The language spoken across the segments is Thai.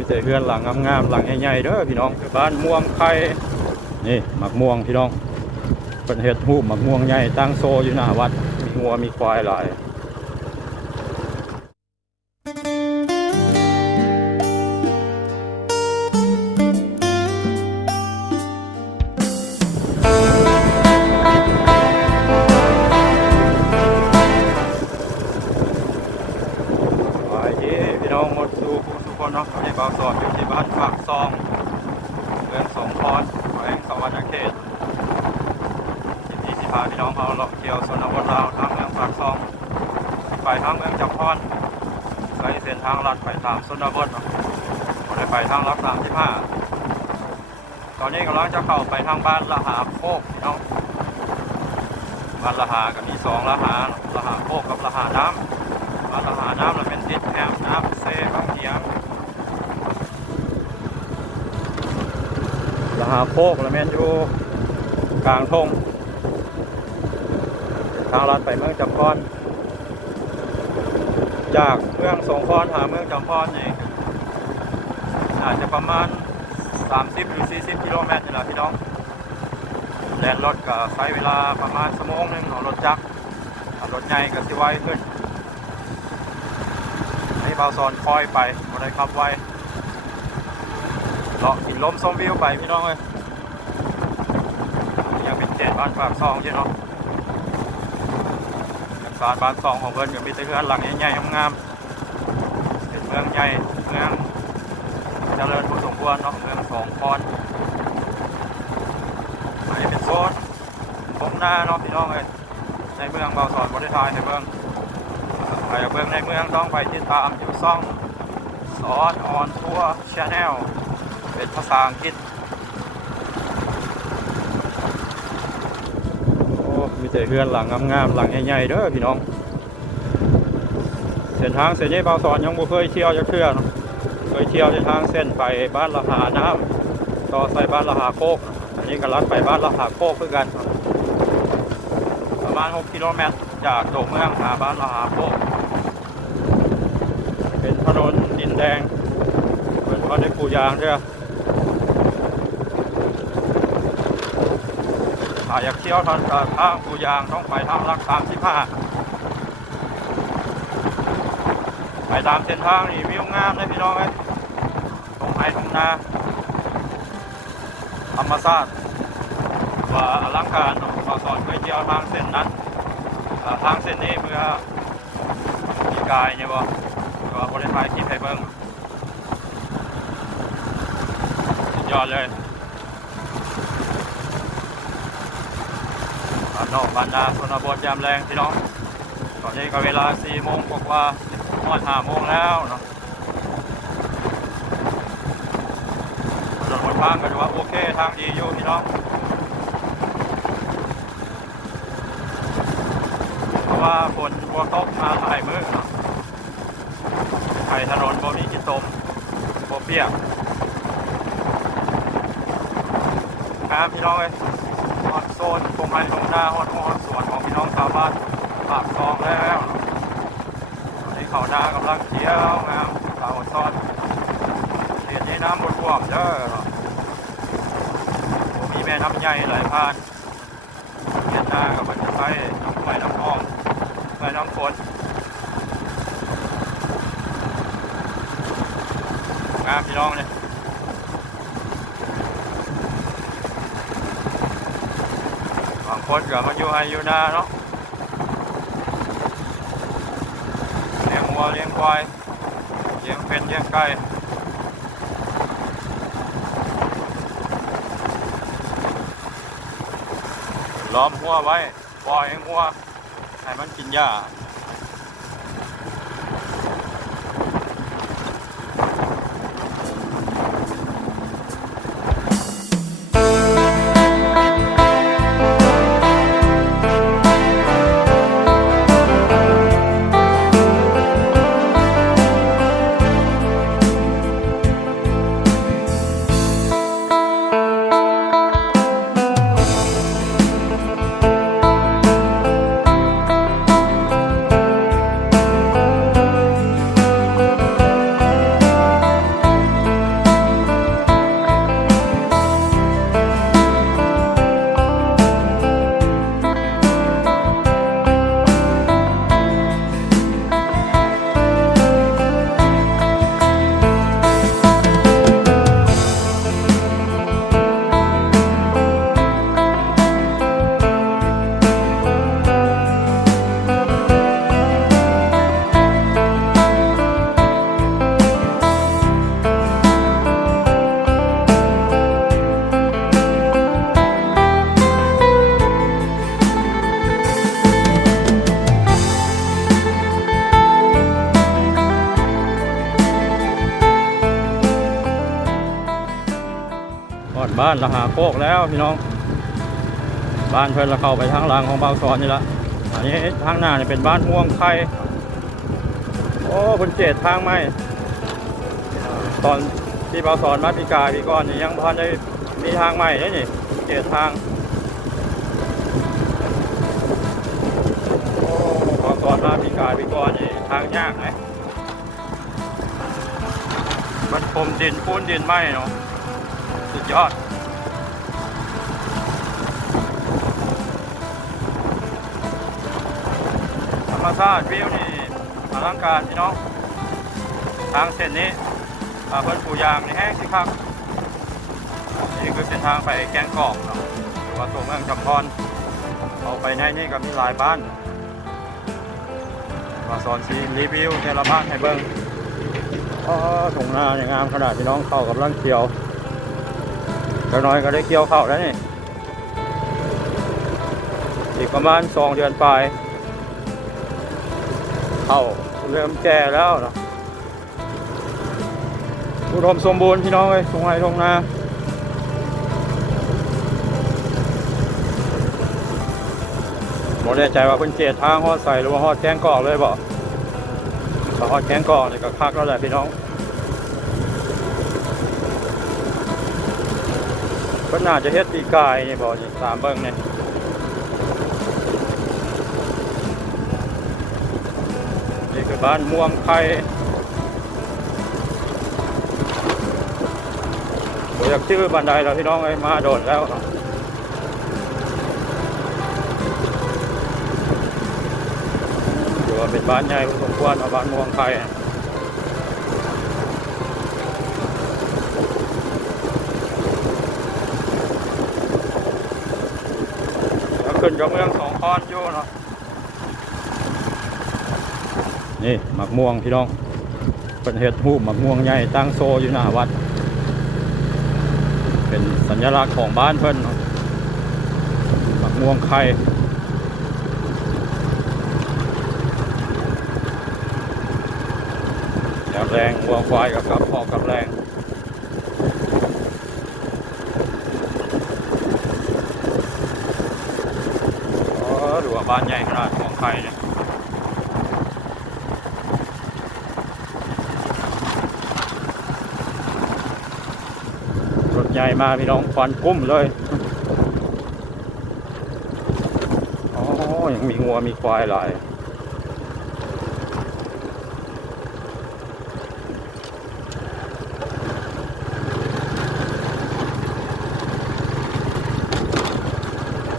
มีแต่เฮือนหลังงามๆหลังใหญ่ๆเด้อพี่น้องบ้านม่วงไข่นี่หมักม่วงพี่น้องเป็นเห็ดหูหมักม่วงใหญ่ตั้งโซอยู่หน้าวัดมีงัวมีควายหลาย บ้านปากซองเมืองสงขลาแขวงสวรรณเขตที่นี่สิพาพี่น้องเขาเลาะเที่ยวสนบทลาวทางเมืองปากซองไปทางเมืองจับพรใช้เส้นทางลัดไปตามสนบทเนาะได้ไปทางลักสามที่ห้าตอนนี้กำลังจะเข้าไปทางบ้านละหาโคกพี่น้องบ้านละหาก็มีสองละหาละหาโคกกับละหาน้ำบ้านละหาน้ำเราเป็นทิศแอมน้ำเซ่บางเทีย หาโคกแล้วแม่นอยู่กลางทงทางลัดไปเมืองจำพรจากเมืองสงขลาหาเมืองจำพรนี่อาจจะประมาณ 30หรือ40กิโลเมตรนี่แหละพี่น้องแดนรถก็ใช้เวลาประมาณชั่วโมงหนึ่งของรถจักรรถใหญ่ก็สิไวขึ้นให้เบาซอนคอยไปบ่ได้ขับไว เลาะกินลมชมวิวไปพี่น้องเอ้ยยังเป็นเขตบ้านปากซองใช่เนาะสารบ้านสองของเพิ่นก็มีแต่เรือนหลังใหญ่ๆงามๆเป็นเมืองใหญ่เมืองเจริญพอสมควรเนาะเมืองสองคอนอันนี้เป็นโซนตรงหน้าเนาะพี่น้องเอ้ยในเมืองเบาสอนบริทายในเมืองไปเมืองในเมืองต้องไปติดตามอยู่ซ่องสอนออนทัวร์ชาแนล เป็นภาษาอังกฤษโอ้มีแต่เฮือนหลังงามๆหลังใหญ่ๆเด้อพี่น้อง เส้นทางเส้นนี้เบาสอนยังบ่เคยเที่ยวจะเทื่อเนาะเคยเที่ยวในทางเส้นไปบ้านละหาน้ำต่อใส่บ้านละหาโคก อันนี้ก็ลัดไปบ้านละหาโคกคือกันบประมาณ 6 กิโลเมตร จากตัวเมืองหาบ้านละหาโคก เป็นถนนดินแดงเหมือนว่าได้ปูยางเด้อ ถ้าอยากเที่ยวทางทางปูยางต้องไปทางลักสามสิบห้าไปตามเส้นทางนี่วิวงามเลยพี่น้องเอ้ตรงไห้ตรงนาธรรมชาติว่าอลังการเนาะมาสอนเคยเที่ยวทางเส้นนั้นทางเส้นนี้เมื่อมีกายเนี่ยบ่ก็บริษัทคิดให้เบิ่งยอดเลย บ้า นอกบ้านนาชนบทยามแรงพี่น้องตอนนี้ก็เวลา4โมงกว่าๆมอด5โมงแล้วเนาะถนนหนทางก็ถือว่าโอเคทางดีอยู่พี่น้องเพราะว่าฝนบัวตกมาหลายมื้อเนาะไถถนนบ่มีกี่ตมบ่เปียกครับพี่น้องเอ้ย ฮอดโซนตรงไม้ตรงหน้าฮอดฮอดสวนของพี่น้องชาวบ้านปากซองแล้วตอนนี้เขานากำลังเขียวงามขาวซอนเขตนี้น้ำบดท่วมเด้อมีแม่น้ำใหญ่ไหลผ่านเขตหน้ากับมันจะใช้น้ำไหลน้ำคลองไหลน้ำฝนงามพี่น้องเนี่ย บาง คนก็มาอยู่ไฮอยู่นาเนาะเลี้ยงวัวเลี้ยงควายเลี้ยงเป็ดเลี้ยงไก่ล้อมหัวไว้ปล่อยให้หัวให้มันกินหญ้าานละหาโคกแล้วพี่น้อง บ้านเพิ่อนละเข้าไปทางหลังของเบาซอนนี่ละอันนี้ทางหน้าเนี่ยเป็นบ้านม่วงไข่โอ้เพิ่นเจดทางไหมตอนที่เบาสอนมาปีกายปีก่อนนี่ยังพอได้มีทางใหม่เลยนี่เจดทางโอ้เบาสอนมาปีกายปีก่อนนี่ทางยากไหมมันคมดินปูนดินไหมเนาะสุดยอด รรมชาติวิวนี่อลังการพี่น้องทางเส้นนี้อ่าเพิ่นปูยางนี่แห้งสิครับนี่คือเส้นทางไปแกงกอกเนาะหรือว่าตัวเมืองจำพรเอาไปในนี่ก็มีหลายบ้านมาสอนสีรีวิวแต่ละบ้านให้เบิ่งอ๋อถุงนาเนี่ยงามขนาดพี่น้องเข้ากับร่างเขียวจะน้อยก็ได้เกี่ยวเข้าแล้วนี่อีกประมาณสองเดือนปลาย เข้าเริ่มแก่แล้วเนาะอุดมสมบูรณ์พี่น้องเลยทงไห้ทงนาบอกแน่ใจว่าเพิ่นเจตทางฮอดใส่หรือว่าฮอดแกงกอกเลยบ่ถ้าฮอดแกงกอกนี่ก็คักแล้วแหละพี่น้องเพิ่นน่าจะเฮ็ดปีกายนี่บ่นี่ตามเบิ่งนี่ บ้านม่วงไข่ผมอยากชื่อบันไดเราพี่น้องไอ้มาโดดแล้วถือว่าเป็นบ้านใหญ่สมควรเอาบ้านม่วงไข่แล้วขึ้นจากเมืองสองคอนอยู่เนาะ นี่หมักม่วงพี่น้องเป็นเห็ดหูปหมักม่วงใหญ่ตั้งโซอยู่หน้าวัด เป็นสัญลักษณ์ของบ้านเพิ่นเนาะหมักม่วงไข่กับแรงวัวควายกับกับพอกับแรงดูว่าบ้านใหญ่ขนาดม่วงไข่เนี่ย รถให ญ่มาพี่น้องควันกุ้มเลยอ๋อยังมีงัวมีควายหลาย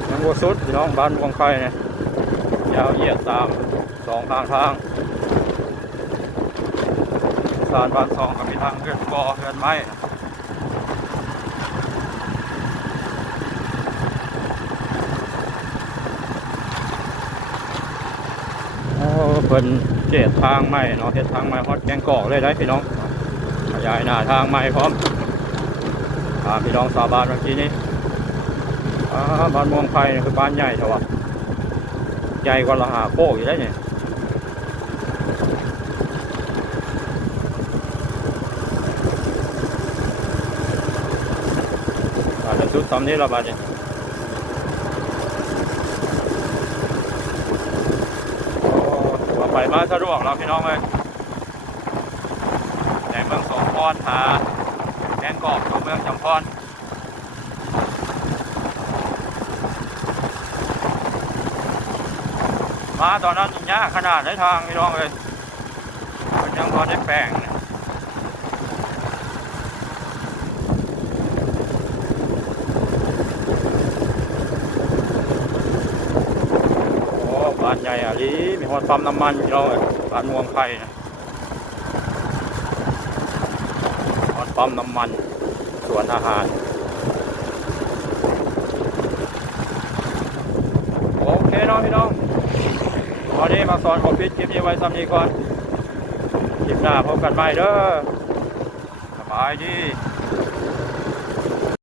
ยังวัวสุดพี่น้องบ้านวงไข่เนี่ยยาวเหยียดตามสองทางทางสารบ้านสองกับมีทางเกินกอเกินไม้ โอ้เพิ่นเจดทางใหม่เนาะเฮ็ดทางใหม่ฮอดแกงกอกเลยได้พี่น้องขยายหน้าทางใหม่พร้อมตามพี่น้องสาบานเมื่อกี้นี้อ่บ้านม่วงไผ่คือบ้านใหญ่เถอะวะใหญ่กว่าละหาโคกอยู่ได้เนี่ยอาจจะสุดตำนี้ละบาดเนี่ย โอ้ถือว่า ไปมาสะดวกแล้วพี่น้องเลยในเมืองสองพรหาแดงกอกตัวเมืองจำพรมาตอนนั้นยากขนาดในทางพี่น้องเลยมันยังพอได้แปลงเนี่ยโอ้บ้านให ญ่อะลีมีหอดปั๊มน้ำมันพี่น้องเลยบ้านมวงไข่นะหอดปั๊มน้ำมันสวนอาหารโอเคเนาะพี่น้องวันนี้มาสอนของพิษคลิปนี้ไว้ซ้ำนี้ก่อนคลิปหน้าพบกันใหม่เด้อสบายดี